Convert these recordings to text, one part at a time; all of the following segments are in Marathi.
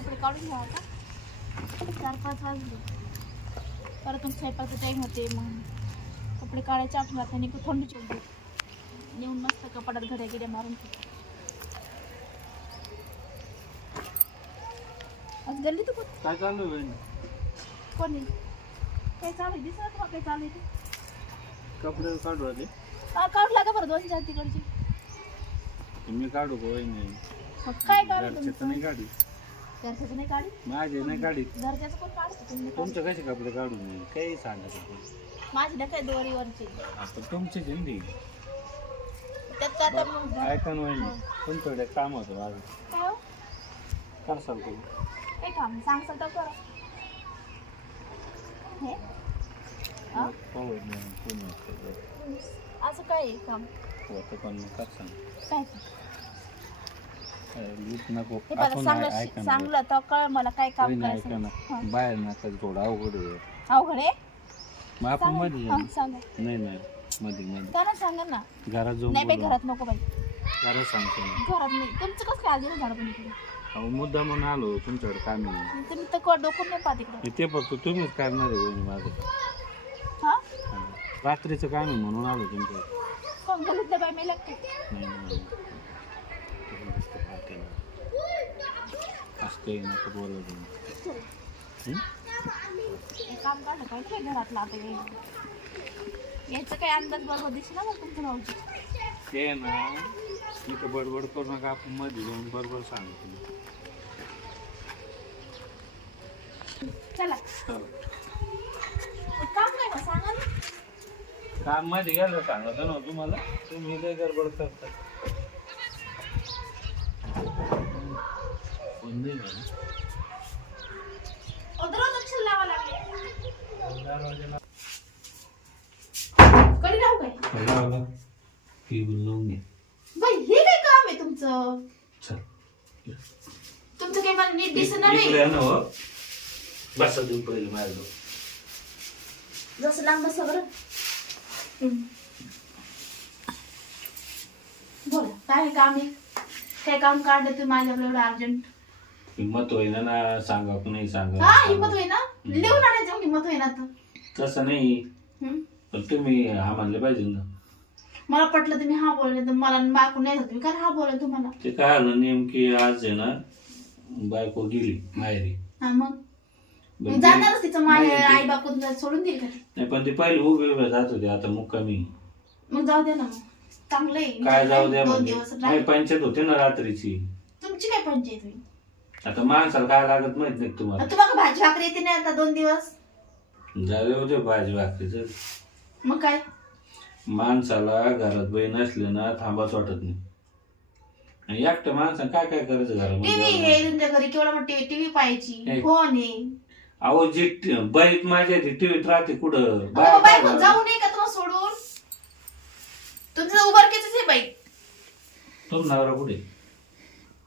कपडे काढून घ्या आता. चार पाच वाजले. परत मग स्वयंपाचा टाईम होते मग कपडे काढायचे राहते आणि थंडी चोलते नेऊन मस्त कपाडात घड्या गिड्या मारून. आज गल्ली तू कोण काय चालू? कोण? काय चालू आहे? दिसत तुम्हाला काय चालू आहे? कपडे काढू आले हा काढू लागा बरं दोन चार तिकडची. मी काढू का मग काय काढू नाही काढी घरच्याचं नाही माझे नाही घरच्याचं कोण काढतो? तुम्ही. तुमचे कसे कपडे काढू नये काही सांगत. माझी ना काय दोरीवरची. आता तुमचे हिंदी त्यात काय आता मग ऐका ना वहिनी. तुमच्याकडे काम होतं काय हो? करसाल तुम्ही काय काम सांगसाल तर करा. हे? हा? हो वहिनी, कोणी असतं? असं काय आहे काम? होतं पण मग करसाल काय ते? लीट नको हे बघा आपण ना चांगलं तर कळ मला काय काम वहिनी, ऐका करायचं ना. हा. बाहेर नका थोडं अवघड आहे. अवघड आहे? मग आपण मध्ये हा, जाऊ. सांगा नाही नाही. मध्ये मध्ये. त्यांना सांगा ना. घरात जाऊन नाही बाई बोलू. घरात नको बाई. घरात सांगतो मी. घरात नाही. तुमचं कसं काय आजी झाड पण इकडे? अहो मुद्दा म्हणून आलो. तुमच्याकडे काम आहे. तुम्ही तर डोकून नाही पाहत इकडे. ते फक्त तुम्हीच करणार आहे वहिनी माझं. हा? हा. रात्रीचं काम आहे म्हणून आलो तुमच्याकडे. कोण बाई मी लागते नाही नाही तुम्ही नुसतं पाहते ना. असं काही नको बोलू तुम्ही हं? हे काम काढलं काय काय घरातलं आता यायचं काय अंदाज बरोबर दिसला ना मग तुमच्या भाऊची ते ना इथं बडबड करू नका आपण मध्ये जाऊन बरोबर सांगतो चला चला. काम काय मग सांगा ना काममध्ये गेलं सांगतो ना तुम्हाला तुम्ही लय गडबड करता कोण नाही म्हणे. दररोज अक्षर लावा लागले दरवाजाला कधी राहू काय लावला की लावून घे. बाई हे काय काम आहे तुमचं? चल. तुमचं काही मला नीट दिसत नाही हो. बसा माझ्या जसं लांब बसा बरं. बोला काय काम आहे? काय काम काढलं तुम्ही माझ्याकडे एवढं अर्जंट हिंमत होईना ना सांगा की नाही सांगा. हा हिंमत होई ना लिहून आणायचं हिंमत होई ना तर. तसं नाही. हम्म. पण तुम्ही हा म्हणले पाहिजे ना. मला पटलं तुम्ही हा बोलले तर मला मागून नाही तुम्ही कारण हा बोलले तुम्हाला. ते काय आलं नेमकी आज आहे ना बायको गेली माहेरी. हा मग? बरं, जाणारच तिचं माझ्या नाही, आई बापून सोडून देईल ती? नाही पण ती पहिली उभी उभी जात होती आता मुक्कामी. मग जाऊ दे ना मग. चांगलं आहे. काय जाऊ द्या दोन म्हणजे दिवस नाही राहील. पंचायत होते ना रात्रीची. तुमची काय पंचायत होईल? आता माणसाला काय लागत माहीत नाही का तुम्हाला? तुम्हाला भाजी भाकरी येते नाही आता दोन दिवस. जाऊ होते भाजी भाकरीचं. मग काय? माणसाला घरात बहीण असले ना थांबाच वाटत नाही. आणि एकट्या माणसानं काय काय करायचं टीव्ही घरामध्ये आहे तुमच्या घरी केवढा मोठी टीव्ही टीव्ही पाहायची हे. फोन आहे. अहो जी टी- बाईक माझ्या टीव्हीत राहते कुठं? अगं बाहेर काय जाऊ नये का तुम्हाला सोडून? तुमचं उभारकेच आहे बाई. तो नवरा कुठे?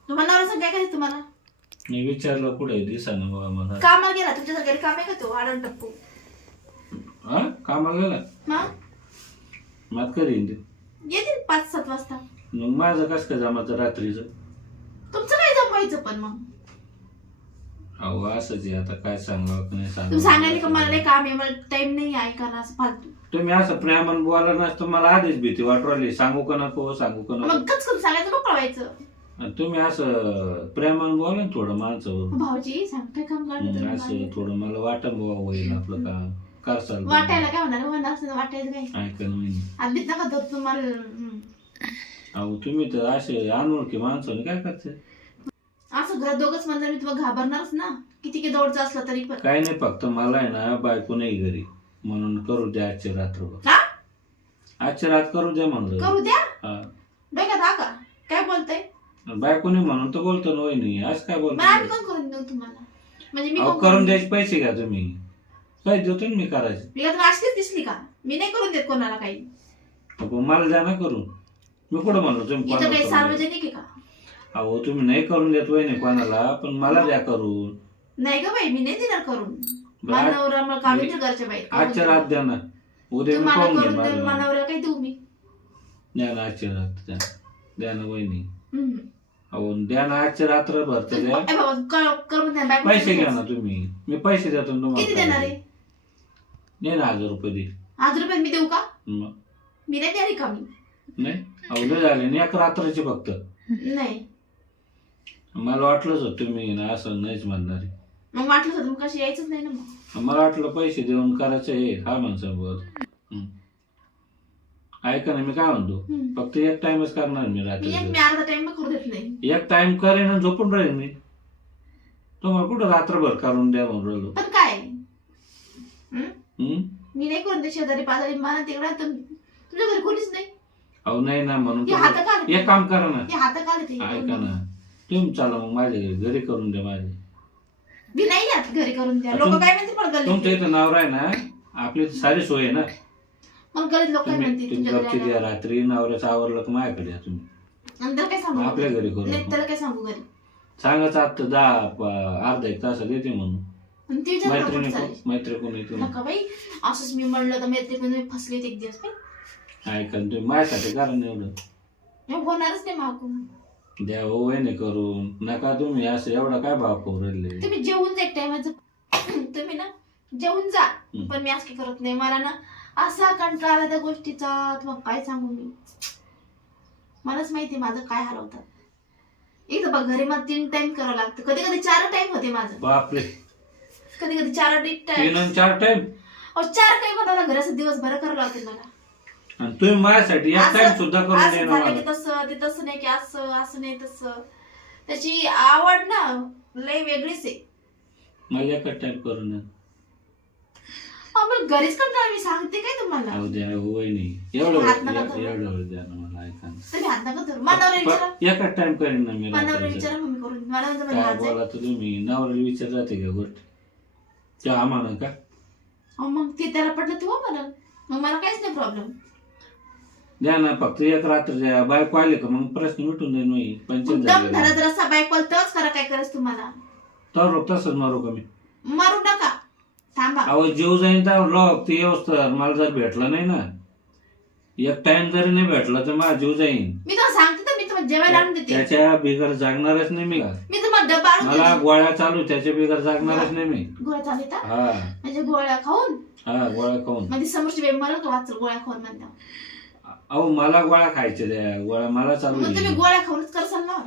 तुम्हाला नवरा काय करायचं तुम्हाला? मी विचारलं कुठे दिसानं बाबा मला. कामाला गेला तुमच्या घरी काम आहे का तो? आडण टप्पू. हा? कामाला गेला? मग कधी येईन ते? येतील पाच सात वाजता. मग माझं कसं काय जमाचं रात्रीचं? तुमचं काय जमवायचं पण मग? अहो असंच आहे. आता काय सांगावं की नाही तुम्ही सांगायला का मला सांगावं नाही काम आहे मला टाइम नाही आहे का असं फालतू. तुम्ही असं प्रेमान बोला नसतं मला आधीच भीती वाटवली सांगू का नको सांगू का नको? मग कच करून सांगायचं मग कळवायचं आणि तुम्ही असं प्रेमान बोला ना थोडं माणसावर भाऊजी सांग काय काम तुम्ही? असं मला? थोडं मला वाटण बुवा होईल आपलं काम करसाल वाटायला काय होणार? असं वाटायचं काय? ऐका ना वहिनी. आधीच नका धर तुम्हाला हम्म. अहो तुम्ही तर असे अनोळखी माणसाने काय करते? असं घरात दोघच म्हणलं मी तुम्हाला घाबरणारच ना. किती की दौडचं असलं तरी पण. काय नाही फक्त मला आहे ना बायको नाही घरी. म्हणून करू द्या आजची रात्रभर हा? आजची रात करू द्या म्हणलं. करू द्या? हा. डोक्यात हा का? काय बोलताय? बायको नाही म्हणून तर बोलतो ना वहिनी आज काय मग आम्ही बोलतो कोण करून देऊ तुम्हाला? म्हणजे मी अहो कोण करून करून द्यायचे पैसे घ्या तुम्ही? काय देतो ना मी करायचे? मी का अशीच दिसली का? मी नाही करून देत कोणाला काही. मला द्या ना करून. मी कुठं म्हणलो तुम्ही इथं कोणाला काही करून द्या. सार्वजनिक आहे का? अहो तुम्ही नाही करून देत वहिनी कोणाला पण मला द्या करून. नाही ग बाई मी नाही देणार करून. बरं, आज- मानवरा मला काढून दे घरच्या बाई आजच्या रात द्या ना. उद्या मी तुम्हाला पाहून घेईन करून देऊन माझं. मानवरा काही देऊ मी. द्या ना आजच्या रात द्या. द्या ना वहिनी. हम्म. अहो द्या ना आजच्या रात्रभर तर द्या. ए बाबा कर करून द्या बायको पैसे घ्या ना तुम्ही. मी पैसे देतो ना किती देणार तुम्हाला आहे? दे ना हजार रुपये दे. आज रुपयात मी देऊ का? मग. मी नाही द्या रिकामी. नाही? अहो लय झाले ना एक रात्रीचे फक्त. नाही. मला वाटलंच होतं तुम्ही ना असं नाहीच म्हणणार आहे. मग वाटलं होतं मग कशी यायचंच नाही ना मग. मला वाटलं पैसे देऊन करायचं हे हा माणसं बर. ऐका ना मी काय म्हणतो? हम्म. फक्त एक टाइमच करणार मी मी एक रात्री मी अर्धा टाइम करू देत नाही. एक टाइम करेन आणि झोपून राहीन मी. तुम्हाला कुठं रात्रभर करून द्या म्हणून राहिलो? पण काय? हम्म? मी नाही करून ते शेजारी पाजारी मला तिकडे तुझ्या घरी कोणीच नाही. अहो नाही ना म्हणून हे हात एक काम करा ना. हे हात ऐका ना. तुम्ही चला मग माझ्या घरी घरी करून द्या माझे मी नाही येत घरी करून द्या तुम- लोक काय म्हणतील मला तुमच्या गल्लीत इथं नावर आहे ना आपली सारी सोय आहे ना. मला गल्लीत लोक काय तुम्ही म्हणतील? तुम्ही तुमच्या घरी द्या आल्यावर. रात्री नवऱ्याचं आवरलं का माझ्याकडे या तुम्ही? त्याला काय सांगू? आपल्या घरी करू नाही आपण. त्याला काय सांगू घरी? सांगायचं आता दहा प- अर्धा एक तास देते म्हणून. आणि ती विचार मैत्रिणी चालेल मैत्री कोण येते नका बाई असंच मी म्हणलं तर मैत्री फसली एक दिवस बाई. ऐका ना तुम्ही माझ्यासाठी करा ना एवढं. हे होणारच नाही मागून. द्या हो वहिनी करून. नका तुम्ही असं एवढा काय भाव करू राहिले? तुम्ही जेवून जा एक टायमाचं तुम्ही ना जेवून जा. पण मी असं काही करत नाही. मला ना असा कंटाळा त्या गोष्टीचा. तुम्हाला काय सांगू मी? मलाच माहिती माझं काय हरवतात. एक तर बघ घरी मला तीन टाइम करावं लागतं. कधी कधी चार टाइम होते माझं. बापरे. कधी कधी चार टाइम चार टाइम चार काही बनवला घराचं दिवसभर करावं लागते मला. आणि तुम्ही माझ्यासाठी एक असं- टाइम सुद्धा करून मला तसं ते तसं नाही की असं असं नाही तसं. त्याची आवड ना लय वेगळीच आहे. एकच टाइम करून. घरीच कंटाळा मी सांगते काय तुम्हाला? द्या हो वहिनी एवढं हात नका एव- करू. एवढं वेळ द्या ना मला ऐका ना. तुम्ही हात नका धरू. मनावर विचारा. प- एकच टाइम करेन ना मी मनावर रात्रीचं. विचारा मग मी करून. मला म्हणतं माझ्या काय हात जाईल. बोला तर तुम्ही? नवऱ्याला विचार जाते का गोष्ट? त्या आम्हाला का? अहो, मग ते त्याला पडलं तेव्हा मला मग मला काहीच नाही प्रॉब्लेम द्या ना फक्त एक रात्र द्या. बायको आले का मग प्रश्न मिटून जाईल मी. पंचायत दम झाली. धरा करा काय करायचं तुम्हाला. तर रोग तसंच मारू का मी? मारू नका. थांबा. अहो जीव जाईन तर लोक ते व्यवस्था मला जर भेटलं नाही ना एक टाइम जरी नाही भेटला तर माझा जीव जाईन. मी तुम्हाला सांगते तर मी तुम्हाला जेवायला आणून देते. त्याच्या बिगर जागणारच नाही मी. मी तुम्हाला डबा आणून मला देते. गोळ्या चालू त्याच्या बिगर जागणारच नाही मी. गोळ्या चालू येतात हा? म्हणजे गोळ्या खाऊन? हा गोळ्या खाऊन. मध्ये समोरची बाई मरल का वाचल गोळ्या खाऊन म्हणता? अहो मला गोळ्या खायच्या द्या गोळ्या मला चालू मग तुम्ही. गोळ्या खाऊनच करसाल ना.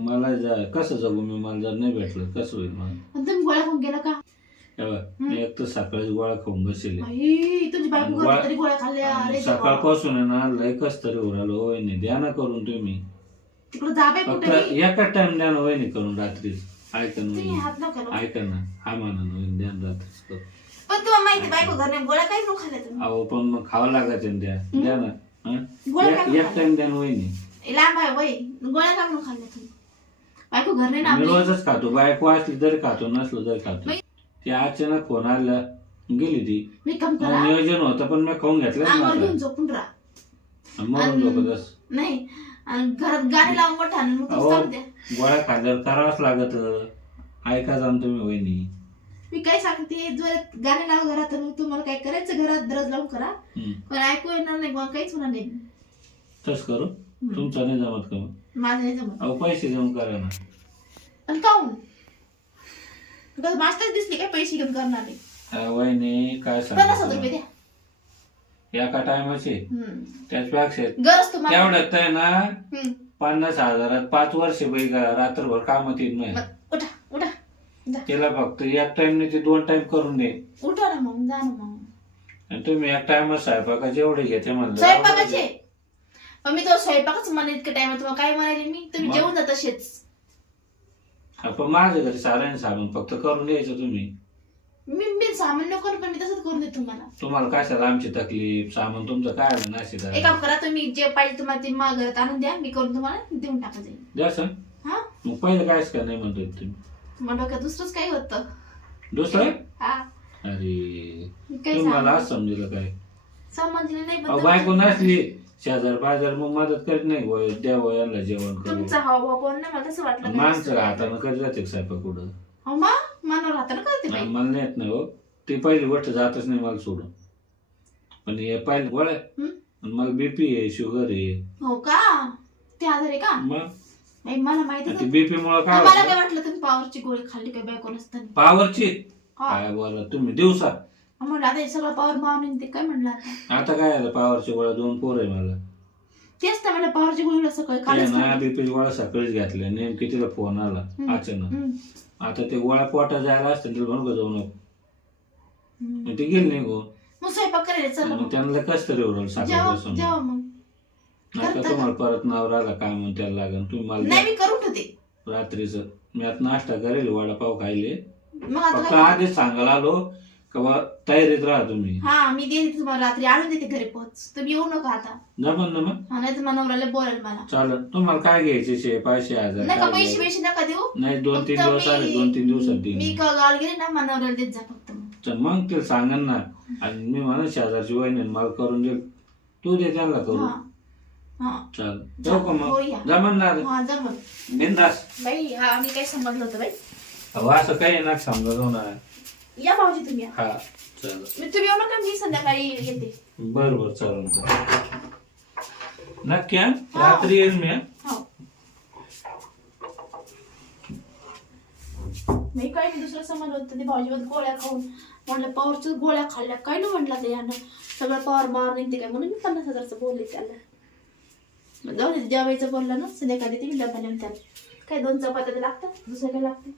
मला जा- कसं जगू मी? मला जर नाही भेटलं कसं होईल मला पण तुम्ही गोळ्या खाऊन गेला का? एक तर सकाळी गोळ्या खाऊन बसले. बाई, तुझी बायको तरी गोळ्या खाल्ल्या. अरे देवा. सकाळपासून आहे ना लय कस तरी उरालो वहिनी द्या ना करून तुम्ही. तिकडे जा बाई फक्त कुठे एकच टाइम द्या ना वहिनी करून रात्री. ऐका ना तुम्ही वहिनी. हात नका लावू. ऐका ना. हा म्हणा ना वहिनी द्या ना रात्रीच करून. पण तुम्हाला माहिती बायको घर नाही गोळ्या काहीच नको खाल्ल्या तुम्ही. अहो पण मग खावं लागायचं ना द्या द्या ना. हं? गोळ्या एक- काय एक टाइम द्या ना वहिनी. ए, लांब आहे वय गोळ्या का म्हणून खाल्ल्या तुम्ही? बायको घर नाही ना मी आपली रोजच खातो. बायको असली तरी खातो नसलं तरी खातो. ती अचानक फोन आला गेली ती. मी मग नियोजन होतं पण मी खाऊन घेतलं अंगावर घेऊन झोपून राहा. मरून आणि- लोक तस नाही आणि घरात गाणी लावून मोठा आणि मग अहो. द्या. गोळ्या खाल्ल्यावर करावंच लागत. ऐका जाण तुम्ही वहिनी. मी काय सांगते जोरात गाणे लाव घरात आणि मग तुम्हाला काय करायचं घरात दरज लावून करा. पण ऐकू येणार नाही किंवा काहीच होणार नाही. तस करू? तुमचं नाही जमत का मग? माझं नाही जमत. अहो पैसे देऊन करा ना. आणि मास्टर दिसले काय पैसे घेऊन करणार? नाही वहिनी काय पन्नास हजार रुपये सांग द्या. एका टायमाचे. हम्म. गरज तुम्हाला. तेवढ्यात आहे ना हम्म. पन्नास हजारात पाच वर्ष बाई का रात्रभर कामात येत नाही मग उठा उठा. जा. तिला फक्त एक टाइम नाही ते दोन टाइम करून दे. उठा ना मग जा ना मग. आणि तुम्ही एक टाइम स्वयंपाकाचे एवढे घेते म्हणलं. स्वयंपाकाचे? मी तो स्वयंपाकच म्हणत इतक्या टाइम तुम्हाला काय म्हणाले मी? तुम्ही मग? जेवून जा तसेच. आपण माझ्या घरी सारायण साबण फक्त करून द्यायचं तुम्ही. मी मी सामान्य करू पण मी तसंच करून देतो तुम्हाला. तुम्हाला कशाला आमची तकलीफ सामान तुमचं काय आलं नाशिक एक काम करा तुम्ही जे पाहिजे तुम्हाला ते मग घरात आणून द्या मी करून तुम्हाला देऊन टाका जाईल द्या सर. हा? मग पहिलं कायच का नाही म्हणतो तुम्ही? मग डोक्यात दुसरंच काही होतं. दुसरं? हा. अरे काही तुम्हाला सांगू. समजलं काय? समजले नाही पण अहो, बायको नसली. शेजार बाजार मग मदत करीत नाही वय द्या वयाला जेवण करू तुमचा हावभाव पाहून ना मला तसं वाटलं माणसं हातानं करीत जाते स्वयंपाक कुठं? हो मा मनावर हातानं करते बाई? मला नाही येत नाही हो. ती पहिली गोष्ट जातच नाही मला सोडून. पण हे पहिली गोळ्या. हं? आणि मला बीपी आहे शुगर आहे. हो का? ते आजार आहे का? मग? मला माहिती ते बीपी मुळे काय मला काय होतं वाटलं तुम्ही पावरची गोळी खाल्ली काय बायको नसताना पावरची हा. काय बोला तुम्ही दिवसा? म्हणलं आता हे सगळं पावर मावून ते काय म्हणलं आता? आता काय झालं पावरची गोळ्या दोन पोर आहे मला तेच तर म्हणलं पावरची गोळी सकाळी ते कालच ना खाल्ली. बीपी गोळ्या सकाळीच घातल्या नेमकी तिला फोन आला हम्म. अचानक. हम्म. आता ते गोळ्या पोटा जायला असतील तिला म्हणू का जाऊ नको? हम्म. मग ते गेले नाही गो. मग स्वयंपाक करायला चला मग मग. त्यांना कस तरी उरल मग. करता तुम्हाला परत नाव राहिला काय म्हणून त्याला लागेल तुम्ही मला नाही मी करून ठेवते. द्या रात्रीचं. मी आता नाश्ता करेल वडापाव खायले. मग आता फक्त काय? आधीच सांगायला आलो का बा तयारीत राहा तुम्ही. हा मी देते तुम्हाला रात्री. आणून देते घरी पोहोच तुम्ही येऊ नका आता. जमन ना मग? हा नाही तर मनोराला बोलेल मला. चालेल. तुम्हाला काय घ्यायचे शे? पाचशे हजार नका काय पैसे घ्यायचे? पैसे नका देऊ. नाही दोन तीन फक्त दिवस आले मी- दोन तीन दिवसात मी देईन का गाल ना मनोराला देत जा फक्त. मग. तर मग ते सांगन ना. आणि मी म्हणा शेजारची वहिनी मला करून दे. तू दे त्यांना करू हा. हा. चाल जाऊ का हो मग या. जमन ना. हा जमल बिंदास. बाई हा मी काय समजलं होतं बाई. अहो असं काही ना समजा जाऊ ना या भाऊजी तुम्ही या. हा चल मी तुम्ही येऊ नका मी संध्याकाळी येते. बर बर चालेल. नक्की हा? रात्री येईल मी हा? हो. मी काय मी दुसरं समजलं होतं ते भाऊजीवर गोळ्या खाऊन म्हटलं पॉवरच्या गोळ्या खाल्ल्या काय नाही म्हटलं ते यानं. सगळं पॉवर मार निघते काय म्हणून मी पन्नास हजारचं बोलले त्याला. मग जाऊ दे जेवायचं बोललं ना संध्याकाळी ते मी डब्याने त्याला. काय दोन चपात्या तर लागतात दुसरं काय लागतं?